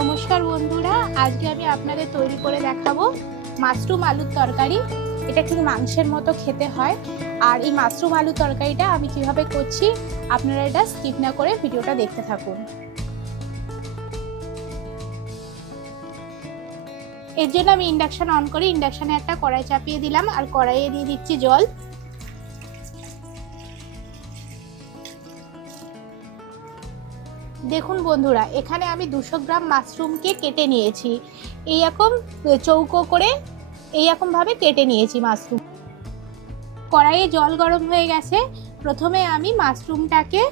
নমস্কার বন্ধুরা, আজকে আমি আপনাদের তৈরি করে দেখাবো মাশরুম আলুর তরকারি। এটা ঠিক মাংসের মতো খেতে হয়। আর এই মাশরুম আলুর তরকারিটা আমি কীভাবে করছি, আপনারা এটা স্কিপ না করে ভিডিওটা দেখতে থাকুন। এর জন্য আমি ইন্ডাকশান অন করে ইন্ডাকশানে একটা কড়াই চাপিয়ে দিলাম। আর কড়াইয়ে দিয়ে দিচ্ছি জল। দেখুন বন্ধুরা, এখানে আমি দুশো গ্রাম মাশরুমকে কেটে নিয়েছি। এই রকম চৌকো করে এই ভাবে কেটে নিয়েছি মাশরুম কড়াইয়ে জল গরম হয়ে গেছে। প্রথমে আমি মাশরুমটাকে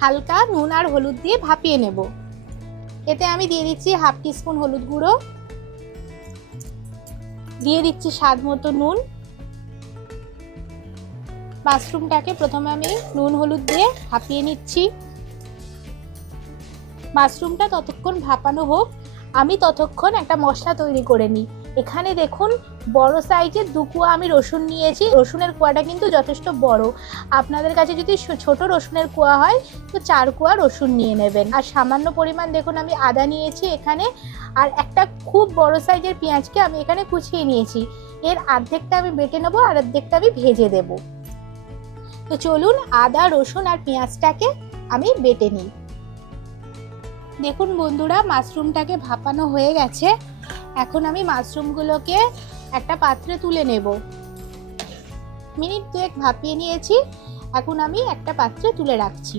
হালকা নুন আর হলুদ দিয়ে ভাপিয়ে নেব। এতে আমি দিয়ে দিচ্ছি হাফ টিস্পুন হলুদ গুঁড়ো। দিয়ে দিচ্ছি স্বাদ মতো নুন। মাশরুমটাকে প্রথমে আমি নুন হলুদ দিয়ে ভাপিয়ে নিচ্ছি। মাশরুমটা ততক্ষণ ভাপানো হোক, আমি ততক্ষণ একটা মশলা তৈরি করে নিই। এখানে দেখুন, বড় সাইজের দু কুয়া আমি রসুন নিয়েছি। রসুনের কুয়াটা কিন্তু যথেষ্ট বড়। আপনাদের কাছে যদি ছোট রসুনের কুয়া হয়, তো চার কুয়া রসুন নিয়ে নেবেন। আর সামান্য পরিমাণ দেখুন, আমি আদা নিয়েছি এখানে। আর একটা খুব বড় সাইজের পেঁয়াজকে আমি এখানে কুচিয়ে নিয়েছি। এর অর্ধেকটা আমি বেটে নেব, আর অর্ধেকটা আমি ভেজে দেব। তো চলুন, আদা, রসুন আর পেঁয়াজটাকে আমি বেটে নিই। দেখুন বন্ধুরা, মাশরুমটাকে ভাপানো হয়ে গেছে। এখন আমি মাশরুমগুলোকে একটা পাত্রে তুলে নেব। মিনিট দুয়েক ভাপিয়ে নিয়েছি, এখন আমি একটা পাত্রে তুলে রাখছি।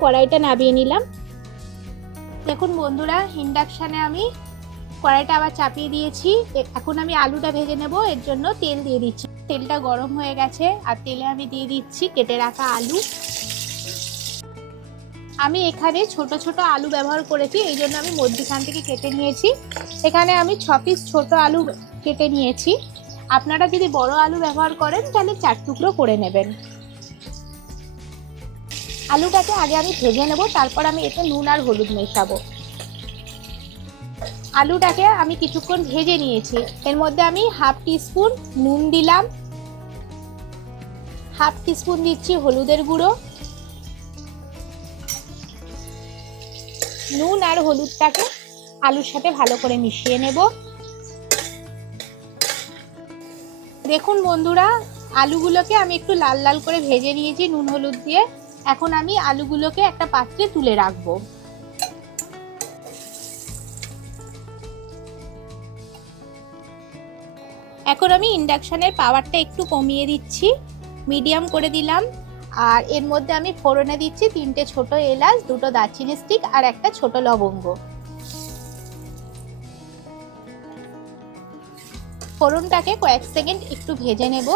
কড়াইটা নামিয়ে নিলাম। দেখুন বন্ধুরা, ইন্ডাকশানে আমি কড়াইটা আবার চাপিয়ে দিয়েছি। এখন আমি আলুটা ভেজে নেব, এর জন্য তেল দিয়ে দিচ্ছি। তেলটা গরম হয়ে গেছে, আর তেলে আমি দিয়ে দিচ্ছি কেটে রাখা আলু। আমি এখানে ছোট ছোট আলু ব্যবহার করেছি, এই জন্য আমি মধ্যিখান থেকে কেটে নিয়েছি। এখানে আমি ছ পিস ছোট আলু কেটে নিয়েছি। আপনারা যদি বড় আলু ব্যবহার করেন, তাহলে চার টুকরো করে নেবেন। আলুটাকে আগে আমি ভেজে নেব, তারপর আমি এতে নুন আর হলুদ মেশাবো। আলুটাকে আমি কিছুক্ষণ ভেজে নিয়েছি। এর মধ্যে আমি হাফ টিস্পুন নুন দিলাম। হাফ টিস্পুন দিচ্ছি হলুদের গুঁড়ো। নুন আর হলুদটাকে আলুর সাথে ভালো করে মিশিয়ে নেব। দেখুন বন্ধুরা, আলুগুলোকে আমি একটু লাল লাল করে ভেজে নিয়েছি নুন হলুদ দিয়ে। এখন আমি আলুগুলোকে একটা পাত্রে তুলে রাখব। এখন আমি ইন্ডাকশনের পাওয়ারটা একটু কমিয়ে দিচ্ছি। মিডিয়াম করে দিলাম। আর এর মধ্যে আমি ফোড়নে দিচ্ছি তিনটে ছোট এলাচ, দুটো দারচিনি স্টিক আর একটা ছোট লবঙ্গ। ফোড়নটাকে কয়েক সেকেন্ড একটু ভেজে নেব।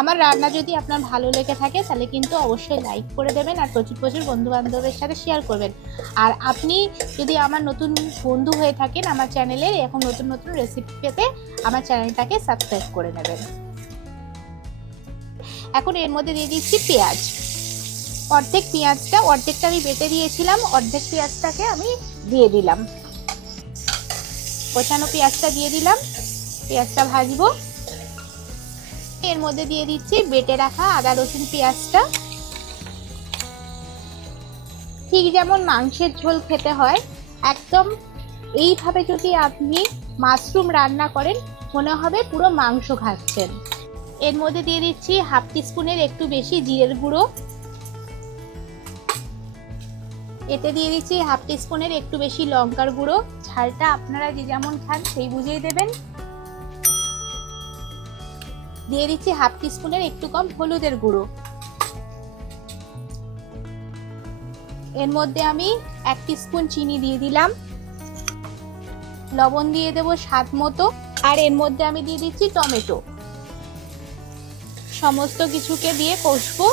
আমার রান্না যদি আপনার ভালো লেগে থাকে, তাহলে কিন্তু অবশ্যই লাইক করে দেবেন আর প্রচুর প্রচুর বন্ধু বান্ধবের সাথে শেয়ার করবেন। আর আপনি যদি আমার নতুন বন্ধু হয়ে থাকেন, আমার চ্যানেলের এখন নতুন নতুন রেসিপি পেতে আমার চ্যানেলটাকে সাবস্ক্রাইব করে নেবেন। এখন এর মধ্যে দিয়ে দিচ্ছি পেঁয়াজ। অর্ধেক পেঁয়াজটা, অর্ধেকটা আমি বেটে দিয়েছিলাম, অর্ধেক পেঁয়াজটাকে আমি দিয়ে দিলাম। কোচানো পেঁয়াজটা দিয়ে দিলাম, পেঁয়াজটা ভাজবো। এর মধ্যে দিয়ে দিচ্ছি বেটে রাখা আদা রসুন পেঁয়াজটা। ঠিক যেমন মাংসের ঝোল খেতে হয়, একদম এইভাবে যদি আপনি মাশরুম রান্না করেন, মনে হবে পুরো মাংস খাচ্ছেন এর মধ্যে দিয়ে দিচ্ছি হাফ টিস্পুনের একটু বেশি জিরের গুঁড়ো। এতে দিয়ে দিচ্ছি হাফ টিস্পুনের একটু বেশি লঙ্কার গুঁড়ো। ঝালটা আপনারা যে যেমন খান সেই বুঝেই দেবেন। দিয়ে দিচ্ছি হাফ টিস্পুনের একটু কম হলুদের গুঁড়ো। এর মধ্যে আমি এক টিস্পুন চিনি দিয়ে দিলাম। লবণ দিয়ে দেবো স্বাদ মতো। আর এর মধ্যে আমি দিয়ে দিচ্ছি টমেটো। সমস্ত কিছুকে দিয়ে কষবো।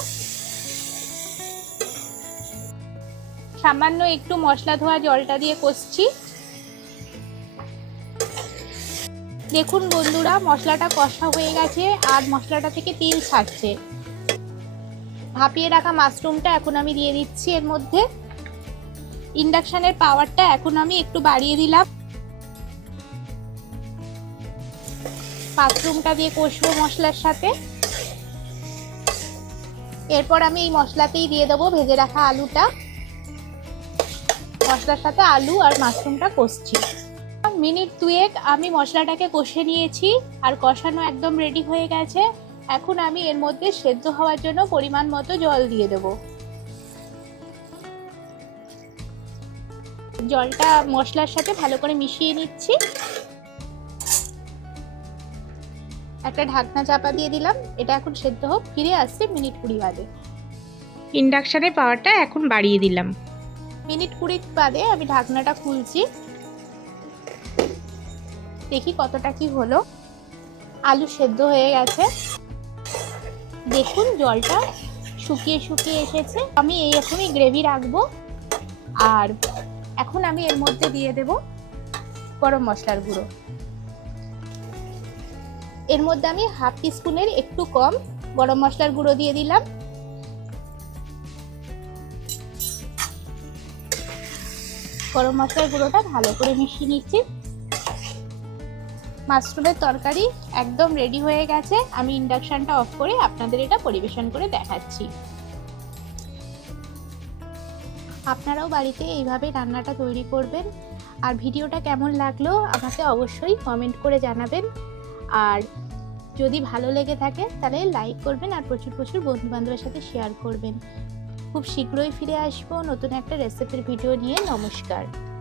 সামান্য একটু মশলা ধোয়া জলটা দিয়ে কষছি। দেখুন বন্ধুরা, মশলাটা কষা হয়ে গেছে আর মশলাটা থেকে তেল ছাড়ছে। ভাপিয়ে রাখা মাশরুমটা এখন আমি দিয়ে দিচ্ছি এর মধ্যে। ইন্ডাকশানের পাওয়ারটা এখন আমি একটু বাড়িয়ে দিলাম। মাশরুমটা দিয়ে কষবো মশলার সাথে। এরপর আমি এই মশলাতেই দিয়ে দেবো ভেজে রাখা আলুটা। মশলার সাথে আলু আর মাশরুমটা কষছি। মিনিট দুয়েক আমি মশলাটাকে কষে নিয়েছি আর কষানো একদম রেডি হয়ে গেছে। এখন আমি এর মধ্যে সেদ্ধ হওয়ার জন্য পরিমাণ মতো জল দিয়ে দেবো। জলটা মশলার সাথে ভালো করে মিশিয়ে নিচ্ছি। একটা ঢাকনা চাপা দিয়ে দিলাম এটা এখন সেদ্ধ হোক ফিরে আসছে মিনিট কুড়ি বাদে। ইন্ডাকশানের পাওয়ারটা এখন বাড়িয়ে দিলাম। মিনিট কুড়ি বাদে আমি ঢাকনাটা খুলছি। দেখি কতটা কি হলো। আলু সেদ্ধ হয়ে গেছে। দেখুন জলটা শুকিয়ে শুকিয়ে এসেছে। আমি এই এখনই গ্রেভি রাখব। আর এখন আমি এর মধ্যে দিয়ে দেব গরম মশলার গুঁড়ো। এর মধ্যে আমি হাফ টিস্পুনের একটু কম গরম মশলার গুঁড়ো দিয়ে দিলাম। গরম মশলার গুঁড়োটা ভালো করে মিশিয়ে নিচ্ছি। মাশরুমের তরকারি একদম রেডি হয়ে গেছে। আমি ইন্ডাকশানটা অফ করে আপনাদের এটা পরিবেশন করে দেখাচ্ছি। আপনারাও বাড়িতে এইভাবে রান্নাটা তৈরি করবেন। আর ভিডিওটা কেমন লাগল আমাকে অবশ্যই কমেন্ট করে জানাবেন। আর যদি ভালো লেগে থাকে তাহলে লাইক করবেন আর প্রচুর প্রচুর বন্ধু বান্ধবের সাথে শেয়ার করবেন। খুব শীঘ্রই ফিরে আসব নতুন একটা রেসিপির ভিডিও নিয়ে। নমস্কার।